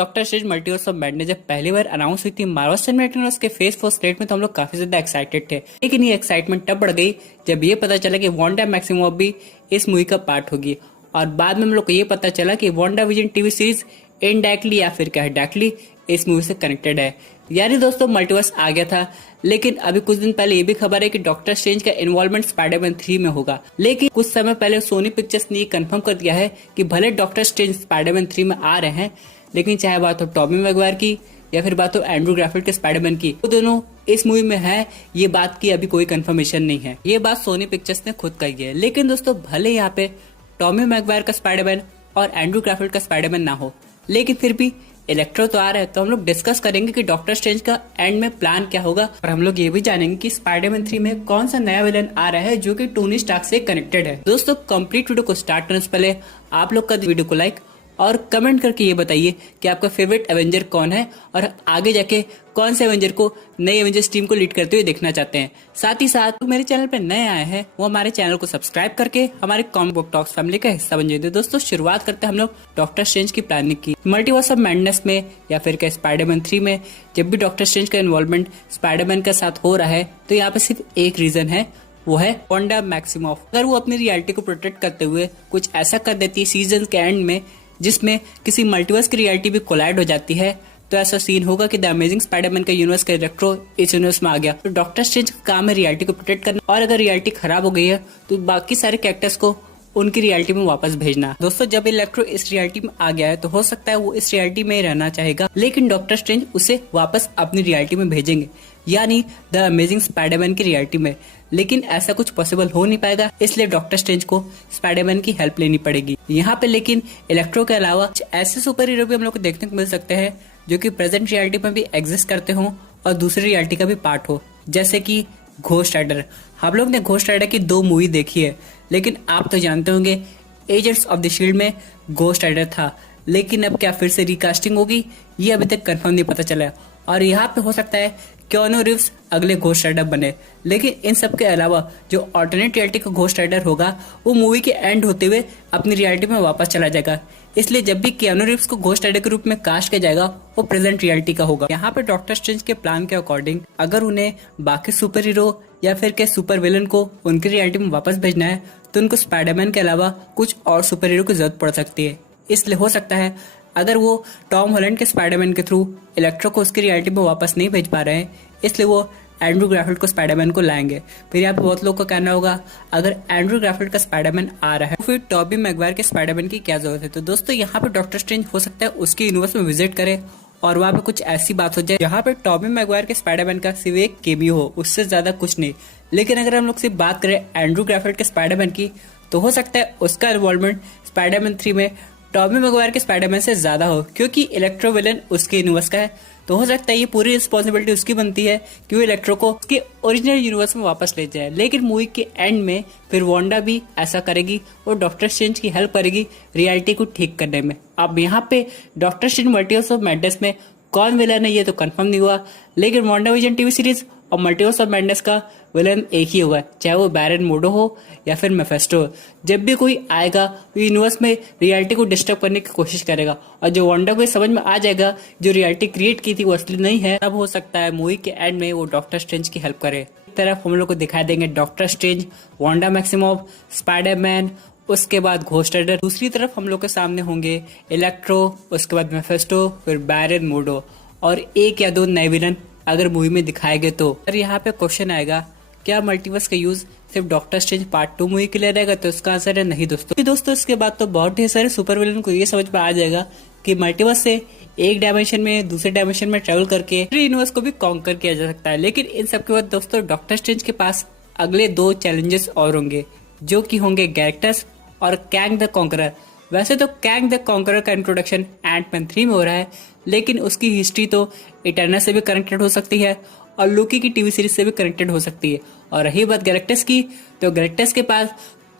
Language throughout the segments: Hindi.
Doctor strange multiverse of madness जब पहली बार अनाउंस हुई थी मार्वल सिनेमैटिक यूनिवर्स के फेज 4 स्टेट में, तो हम लोग काफी ज्यादा एक्साइटेड थे। लेकिन ये एक्साइटमेंट तब बढ़ गई जब ये पता चला कि वांडा मैक्सिमोव भी इस मूवी का पार्ट होगी। और बाद में हम लोग को ये पता चला कि Wanda vision TV series indirectly या फिर क्या डायरेक्टली इस मूवी से कनेक्टेड है। यानी दोस्तों मल्टीवर्स आ गया था। लेकिन अभी कुछ दिन पहले ये भी खबर है कि डॉक्टर स्ट्रेंज का इन्वॉल्वमेंट स्पाइडरमैन 3 में होगा। लेकिन कुछ समय पहले सोनी पिक्चर्स ने ये कंफर्म कर दिया है कि भले डॉक्टर स्ट्रेंज स्पाइडरमैन 3 में आ रहे हैं, लेकिन चाहे बात हो टॉबी मैगवायर की या फिर बात हो एंड्रू ग्राफिल्ड के स्पाइडरमैन की, वो दोनों इस मूवी में है, ये बात की अभी कोई कंफर्मेशन नहीं है। ये बात सोनी पिक्चर्स ने खुद कही है। लेकिन दोस्तों भले यहाँ पे टॉमी मैगवायर का स्पाइडरमैन और एंड्रू ग्राफिल्ड का स्पाइडरमैन ना हो, लेकिन फिर भी इलेक्ट्रो तो आ रहा है, तो हम लोग डिस्कस करेंगे कि डॉक्टर स्ट्रेंज का एंड में प्लान क्या होगा। और हम लोग ये भी जानेंगे कि स्पाइडरमैन 3 में कौन सा नया विलन आ रहा है जो कि टोनी स्टार्क से कनेक्टेड है। दोस्तों कंप्लीट वीडियो को स्टार्ट करने से पहले आप लोग का वीडियो को लाइक और कमेंट करके ये बताइए कि आपका फेवरेट एवेंजर कौन है और आगे जाके कौन से एवेंजर को नई एवेंजर्स टीम को लीड करते हुए देखना चाहते हैं। साथ ही साथ मेरे चैनल पे नए आए हैं वो हमारे चैनल को सब्सक्राइब करके हमारे कॉमिक बुक टॉक्स फैमिली का हिस्सा बन जाइए। दोस्तों शुरुआत करते हैं हम लोग डॉक्टर स्ट्रेंज की प्लानिंग की। मल्टीवर्स ऑफ मैडनेस में या फिर क्या स्पाइडरमैन 3 में जब भी डॉक्टर स्ट्रेंज का इन्वॉल्वमेंट स्पाइडरमैन के साथ हो रहा है, तो यहाँ पे सिर्फ एक रीजन है, वो है वांडा मैक्सिमोव। अगर वो अपनी रियलिटी को प्रोटेक्ट करते हुए कुछ ऐसा कर देती है सीजन के एंड में जिसमें किसी मल्टीवर्स की रियलिटी भी कोलाइड हो जाती है, तो ऐसा सीन होगा कि द अमेजिंग स्पाइडरमैन का यूनिवर्स का इलेक्ट्रो इस यूनिवर्स में आ गया। तो डॉक्टर स्ट्रेंज का काम है रियलिटी को प्रोटेक्ट करना, और अगर रियलिटी खराब हो गई है तो बाकी सारे कैरेक्टर्स को उनकी रियलिटी में वापस भेजना। दोस्तों जब इलेक्ट्रो इस रियलिटी में आ गया है तो हो सकता है वो इस रियलिटी में ही रहना चाहेगा, लेकिन डॉक्टर स्ट्रेंज उसे वापस अपनी रियलिटी में भेजेंगे, यानी द अमेजिंग स्पाइडरमैन की रियलिटी में। लेकिन ऐसा कुछ पॉसिबल हो नहीं पाएगा, इसलिए डॉक्टर स्ट्रेंज को स्पाइडरमैन की हेल्प लेनी पड़ेगी यहाँ पे। लेकिन इलेक्ट्रो के अलावा ऐसे सुपर हीरो भी हम लोग को देखने को मिल सकते हैं जो कि प्रेजेंट रियलिटी में भी एग्जिस्ट करते हो और दूसरी रियलिटी का भी पार्ट हो, जैसे कि घोस्ट राइडर। हम लोग ने घोस्ट राइडर की 2 मूवी देखी है, लेकिन आप तो जानते होंगे एजेंट्स ऑफ द शील्ड में घोस्ट राइडर था, लेकिन अब क्या फिर से रिकास्टिंग होगी, ये अभी तक कंफर्म नहीं पता चला। और यहाँ पे हो सकता है क्योनो रिव्स अगले घोस्ट राइडर बने। लेकिन इन सब के अलावा जो ऑल्टरनेट रियलिटी का घोस्ट राइडर होगा वो मूवी के एंड होते हुए अपनी रियलिटी में वापस चला जाएगा, इसलिए जब भी क्यानो रिव्स को घोस्ट राइडर के रूप में कास्ट किया जाएगा वो प्रेजेंट रियलिटी का होगा। यहाँ पे डॉक्टर स्ट्रेंज के प्लान के अकॉर्डिंग अगर उन्हें बाकी सुपर हीरो या फिर के सुपर विलन को उनकी रियलिटी में वापस भेजना है, तो उनको स्पाइडरमैन के अलावा कुछ और सुपर हीरो की जरूरत पड़ सकती है। इसलिए हो सकता है अगर वो टॉम हॉलैंड के स्पाइडरमैन के थ्रू इलेक्ट्रो को उसकी रियलिटी में वापस नहीं भेज पा रहे हैं, इसलिए वो एंड्रू ग्राफिल्ड को स्पाइडरमैन को लाएंगे। फिर यहाँ पे बहुत लोग का कहना होगा अगर एंड्रू ग्राफिल्ड का स्पाइडरमैन आ रहा है तो फिर टॉबी मैगवायर के स्पाइडरमैन की क्या जरूरत है। तो दोस्तों यहाँ पे डॉक्टर स्ट्रेंज हो सकता है उसके यूनिवर्स में विजिट करे और वहाँ पे कुछ ऐसी बात हो जाए जहाँ पे टॉबी मैगवायर के स्पाइडरमैन का सिर्फ एक केमियो हो, उससे ज्यादा कुछ नहीं। लेकिन अगर हम लोग सिर्फ बात करें एंड्रू ग्राफिल्ड के स्पाइडरमैन की, तो हो सकता है उसका इन्वॉल्वमेंट स्पाइडरमैन 3 में टॉबी मैगवायर के स्पाइडरमैन से ज्यादा हो, क्योंकि इलेक्ट्रो विलन उसके यूनिवर्स का है। तो हो सकता है ये पूरी रिस्पॉन्सिबिलिटी उसकी बनती है कि वो इलेक्ट्रो को उसके ओरिजिनल यूनिवर्स में वापस ले जाए। लेकिन मूवी के एंड में फिर वांडा भी ऐसा करेगी और डॉक्टर स्ट्रेंज की हेल्प करेगी रियलिटी को ठीक करने में। अब यहाँ पे doctor strange multiverse of madness में कौन विलन है ये तो कंफर्म नहीं हुआ, लेकिन वांडा विजन टीवी सीरीज और मल्टीवर्स ऑफ मैडनेस का विलन एक ही होगा, चाहे वो बैरन मोडो हो या फिर मेफेस्टो। जब भी कोई आएगा वो यूनिवर्स में रियलिटी को डिस्टर्ब करने की कोशिश करेगा, और जो वांडा को समझ में आ जाएगा जो रियलिटी क्रिएट की थी वो असली नहीं है, तब हो सकता है मूवी के एंड में वो डॉक्टर स्ट्रेंज की हेल्प करे। एक तरफ हम लोग को दिखाई देंगे Doctor Strange, Wanda Maximoff, Spiderman, उसके बाद घोस्ट राइडर। दूसरी तरफ हम लोग के सामने होंगे इलेक्ट्रो, उसके बाद मेफेस्टो, फिर बैरन मोडो और एक या 2 नए विलन अगर मूवी में दिखाए गए। तो अगर यहाँ पे क्वेश्चन आएगा क्या मल्टीवर्स का यूज सिर्फ डॉक्टर स्ट्रेंज पार्ट 2 मूवी के लिए रहेगा, तो इसका आंसर है नहीं दोस्तों इसके बाद तो बहुत ढेर सारे सुपर विलन को ये समझ में आ जाएगा कि मल्टीवर्स से एक डायमेंशन में दूसरे डायमेंशन में ट्रेवल करके यूनिवर्स को भी कॉन्कर किया जा सकता है। लेकिन इन सब के बाद दोस्तों डॉक्टर स्ट्रेंज के पास अगले 2 चैलेंजेस और होंगे, जो कि होंगे गैलेक्टस और कैंग द कॉन्करर। वैसे तो कैंग द कॉन्करर का इंट्रोडक्शन एंटमैन 3 में हो रहा है, लेकिन उसकी हिस्ट्री तो इटर्नल से भी कनेक्टेड हो सकती है और लोकी की टीवी सीरीज से भी कनेक्टेड हो सकती है। और रही बात गैलेक्टस की, तो गैलेक्टस के पास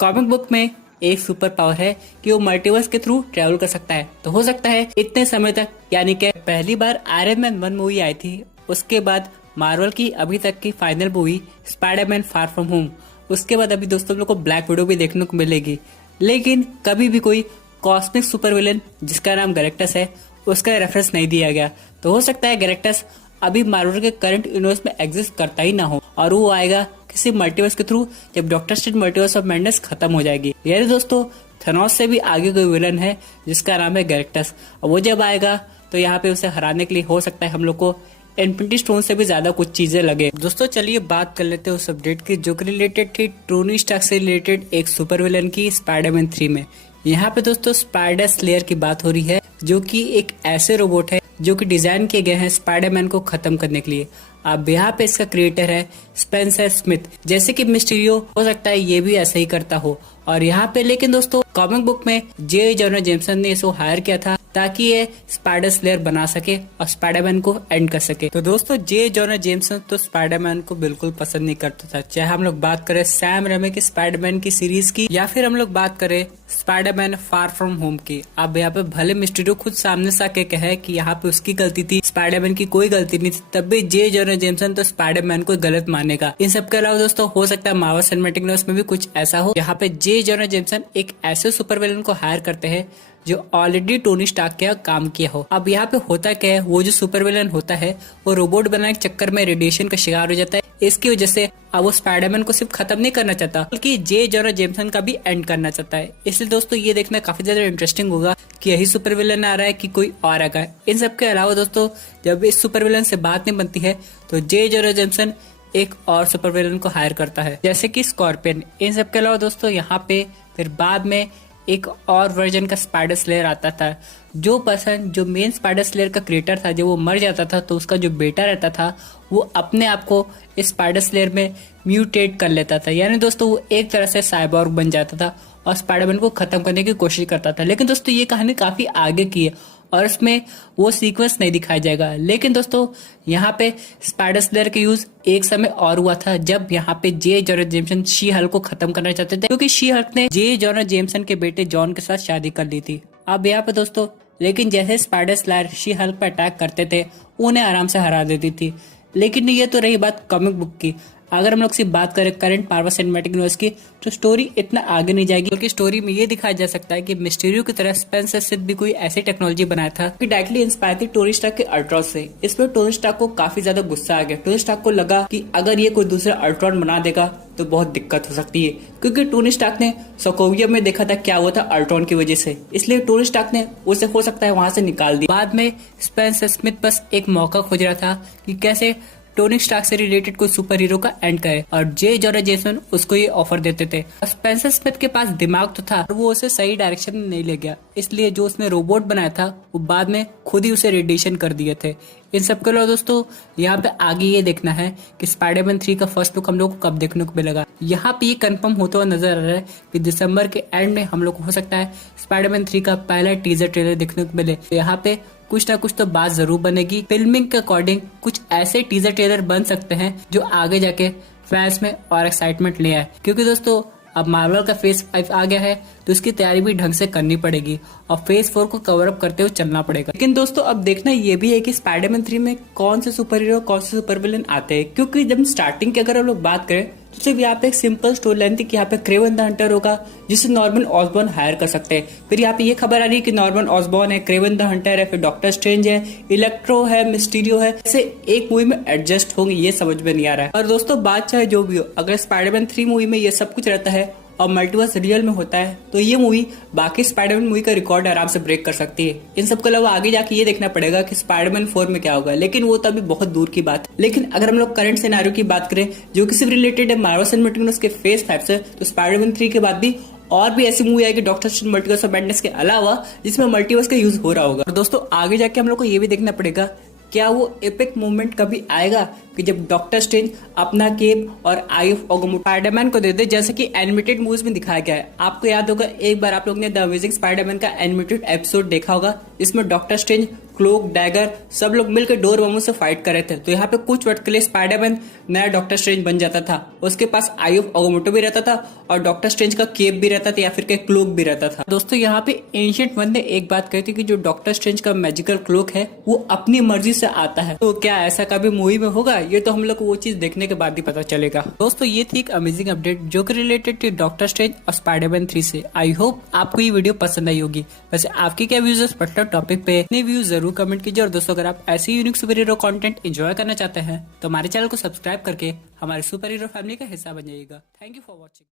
कॉमिक बुक में एक सुपर पावर है कि वो मल्टीवर्स के थ्रू ट्रैवल कर सकता है। तो हो सकता है इतने समय तक, यानी कि पहली बार आयरन मैन 1 मूवी आई थी, उसके बाद मार्वल की अभी तक की final movie Spiderman far from home, उसके बाद अभी दोस्तों लोग को ब्लैक विडो भी देखने को मिलेगी। लेकिन कभी भी कोई कॉस्मिक सुपर विलन जिसका नाम गैलेक्टस है उसका रेफरेंस नहीं दिया गया। तो हो सकता है गैलेक्टस अभी मार्वल के करंट यूनिवर्स में एग्जिस्ट करता ही ना हो और वो आएगा किसी मल्टीवर्स के थ्रू जब doctor strange multiverse of madness खत्म हो जाएगी। यानी दोस्तों थेनोस से भी आगे कोई विलन है जिसका नाम है गैलेक्टस, और वो जब आएगा तो यहाँ पे उसे हराने के लिए हो सकता है हम लोग को इन्फिनिटी स्टोन से भी ज्यादा कुछ चीजें लगे। दोस्तों चलिए बात कर लेते हैं उस अपडेट की जो कि रिलेटेड थी टोनी स्टार्क से रिलेटेड एक सुपर विलन की स्पाइडरमैन 3 में। यहाँ पे दोस्तों स्पाइडर स्लेयर की बात हो रही है जो कि एक ऐसे रोबोट है जो कि डिजाइन किए गए हैं स्पाइडरमैन को खत्म करने के लिए। अब यहाँ पे इसका क्रिएटर है स्पेंसर स्मिथ, जैसे कि मिस्टीरियो हो सकता है ये भी ऐसा ही करता हो। और यहाँ पे लेकिन दोस्तों कॉमिक बुक में जे जोना जेमसन ने इसको हायर किया था ताकि ये स्पाइडर स्लेयर बना सके और स्पाइडरमैन को एंड कर सके। तो दोस्तों जे जोना जेमसन तो स्पाइडरमैन को बिल्कुल पसंद नहीं करता था, चाहे हम लोग बात करें सैम रेमी की स्पाइडरमैन की सीरीज की या फिर हम लोग बात करें स्पाइडरमैन फार फ्रॉम होम की। अब यहाँ पे भले मिस्टीरियो खुद सामने से आके कहे कि यहाँ पे उसकी गलती थी, स्पाइडरमैन की कोई गलती नहीं थी, तब भी जे जोना जेमसन तो स्पाइडरमैन को गलत मानेगा। इन सब के अलावा दोस्तों हो सकता है मार्वल सिनेमैटिक यूनिवर्स में भी कुछ ऐसा हो यहाँ पे जे जोना जेमसन एक ऐसे सुपर विलन को हायर करते हैं जो ऑलरेडी टोनी स्टार्क के काम किया हो। अब यहाँ पे होता क्या है, वो जो सुपर विलन होता है वो रोबोट बनाने के चक्कर में रेडिएशन का शिकार हो जाता है। इसकी वजह से अब वो स्पाइडरमैन को सिर्फ खत्म नहीं करना चाहता बल्कि जे जोना जेमसन का भी एंड करना चाहता है। इसलिए दोस्तों ये देखना काफी ज्यादा इंटरेस्टिंग होगा कि यही सुपर विलन आ रहा है कि कोई और आएगा। इन सब के अलावा दोस्तों जब इस सुपर विलन से बात नहीं बनती है तो जे जोना जेमसन एक और सुपर विलन को हायर करता है जैसे कि स्कॉर्पियन। इन सब के अलावा दोस्तों यहाँ पे फिर बाद में एक और वर्जन का स्पाइडर स्लेयर आता था। जो पर्सन जो मेन स्पाइडर स्लेयर का क्रिएटर था जब वो मर जाता था तो उसका जो बेटा रहता था वो अपने आप को इस स्पाइडर स्लेयर में म्यूटेट कर लेता था। यानी दोस्तों वो एक तरह से साइबॉर्ग बन जाता था और स्पाइडरमैन को खत्म करने की कोशिश करता था। लेकिन दोस्तों ये कहानी काफी आगे की है और इसमें वो सीक्वेंस नहीं दिखाया जाएगा। लेकिन दोस्तों यहाँ पे स्पाइडर स्लेयर का यूज एक समय और हुआ था जब यहाँ पे जे जोना जेमसन शी हल्क को खत्म करना चाहते थे क्योंकि शी हल्क ने जे जोना जेमसन के बेटे जॉन के साथ शादी कर ली थी। अब यहाँ पे दोस्तों लेकिन जैसे स्पाइडर स्लेयर शी हल्क पर अटैक करते थे उन्हें आराम से हरा देती थी। लेकिन ये तो रही बात कॉमिक बुक की। अगर हम लोग सिर्फ बात करें करंट मार्वल सिनेमैटिक यूनिवर्स की तो स्टोरी इतना आगे नहीं जाएगी, बल्कि स्टोरी में ये दिखाया जा सकता है कि मिस्टीरियो की तरह स्पेंसर स्मिथ भी कोई ऐसी टेक्नोलॉजी बनाया था कि डायरेक्टली इंस्पायर थी टोनी स्टार्क के अल्ट्रॉन से। इसमें टोनी स्टार्क को काफी ज्यादा गुस्सा आ गया। टोनी स्टार्क को लगा कि अगर ये कोई दूसरा अल्ट्रॉन बना देगा तो बहुत दिक्कत हो सकती है, क्योंकि टोनी स्टार्क ने सोकोविया में देखा था क्या हुआ था अल्ट्रॉन की वजह से। इसलिए टोनी स्टार्क ने उसे हो सकता है वहां से निकाल दिया। बाद में स्पेंसर स्मिथ बस एक मौका खोज रहा था कि कैसे टोनी स्टार्क से रिलेटेड कोई सुपर हीरो का एंड करे और जे जोना जेमसन उसको ये ऑफर देते थे। स्पेंसर स्मिथ के पास दिमाग तो था और वो उसे सही डायरेक्शन में नहीं ले गया, इसलिए जो उसने रोबोट बनाया था वो बाद में खुद ही उसे रेडिएशन कर दिए थे। इन सब के अलावा दोस्तों यहाँ पे आगे ये देखना है कि स्पाइडरमैन 3 का फर्स्ट लुक हम लोग को कब देखने को मिलेगा। यहाँ पे ये कंफर्म होता हुआ नजर आ रहा है कि दिसंबर के एंड में हम लोग को हो सकता है स्पाइडरमैन 3 का पहला टीजर ट्रेलर देखने को मिले। तो यहाँ पे कुछ ना कुछ तो बात जरूर बनेगी। फिल्मिंग के अकॉर्डिंग कुछ ऐसे टीजर ट्रेलर बन सकते हैं जो आगे जाके फैंस में और एक्साइटमेंट ले आए, क्योंकि दोस्तों अब मार्वल का फेज 5 आ गया है तो इसकी तैयारी भी ढंग से करनी पड़ेगी और फेज 4 को कवर अप करते हुए चलना पड़ेगा। लेकिन दोस्तों अब देखना ये भी है कि स्पाइडरमैन 3 में कौन से सुपर हीरो कौन से सुपर विलन आते हैं, क्योंकि जब स्टार्टिंग की अगर हम लोग बात करें तो सिर्फ यहाँ पे एक सिंपल स्टोरी लाइन थी कि यहाँ पे क्रेवन द हंटर होगा जिसे नॉर्मन ऑसबॉर्न हायर कर सकते हैं। फिर यहाँ पे ये खबर आ रही है कि नॉर्मन ऑसबॉर्न है, क्रेवन द हंटर है, फिर डॉक्टर स्ट्रेंज है, इलेक्ट्रो है, मिस्टीरियो है, ऐसे एक मूवी में एडजस्ट होंगे ये समझ में नहीं आ रहा है। और दोस्तों बात चाहे जो भी हो, अगर स्पाइडरमैन 3 मूवी में ये सब कुछ रहता है और मल्टीवर्स रियल में होता है तो ये मूवी बाकी स्पाइडरमैन मूवी का रिकॉर्ड आराम से ब्रेक कर सकती है। इन सब के अलावा आगे जाके ये देखना पड़ेगा कि स्पाइडरमैन 4 में क्या होगा, लेकिन वो तो अभी बहुत दूर की बात है। लेकिन अगर हम लोग करंट सिनेरियो की बात करें जो किसी भी रिलेटेड है मार्वल सिनेमैटिक यूनिवर्स के फेज 5 से, तो स्पाइडरमैन 3 के बाद भी और भी ऐसी मूवी आएगी doctor strange multiverse of madness के अलावा जिसमें मल्टीवर्स का यूज हो रहा होगा। और दोस्तों आगे जाके हम लोग को ये भी देखना पड़ेगा क्या वो एपिक मोमेंट कभी आएगा कि जब डॉक्टर स्ट्रेंज अपना केप और आई ऑफ ओगमोट स्पाइडरमैन को दे दे, जैसे कि एनिमेटेड मूवीज में दिखाया गया है। आपको याद होगा एक बार आप लोग ने द अमेजिंग स्पाइडरमैन का एनिमेटेड एपिसोड देखा होगा जिसमें डॉक्टर स्ट्रेंज क्लोक, डैगर सब लोग मिलकर डोरमामू से फाइट कर रहे थे। तो यहाँ पे कुछ वक्त के लिए स्पाइडरमैन नया डॉक्टर स्ट्रेंज बन जाता था। उसके पास आई ऑफ अगोमोटो भी रहता था और डॉक्टर स्ट्रेंज का केप भी रहता था या फिर क्लोक भी रहता था। दोस्तों यहाँ पे एंशिएंट वन ने एक बात कही थी कि जो डॉक्टर स्ट्रेंज का मैजिकल क्लोक है वो अपनी मर्जी से आता है। तो क्या ऐसा कभी मूवी में होगा? ये तो हम लोग को वो चीज देखने के बाद ही पता चलेगा। दोस्तों ये थी एक अमेजिंग अपडेट जो कि रिलेटेड थी डॉक्टर स्ट्रेंज और स्पाइडरमैन 3 से। आई होप आपको ये वीडियो पसंद आई होगी। वैसे आपकी क्या व्यूज है इस पर्टिकुलर टॉपिक पे? अपने व्यूज जरूर कमेंट कीजिए। और दोस्तों अगर आप ऐसी unique super hero content enjoy करना चाहते हैं तो हमारे चैनल को सब्सक्राइब करके हमारे सुपर हीरो फैमिली का हिस्सा बन जाइएगा। Thank you for watching.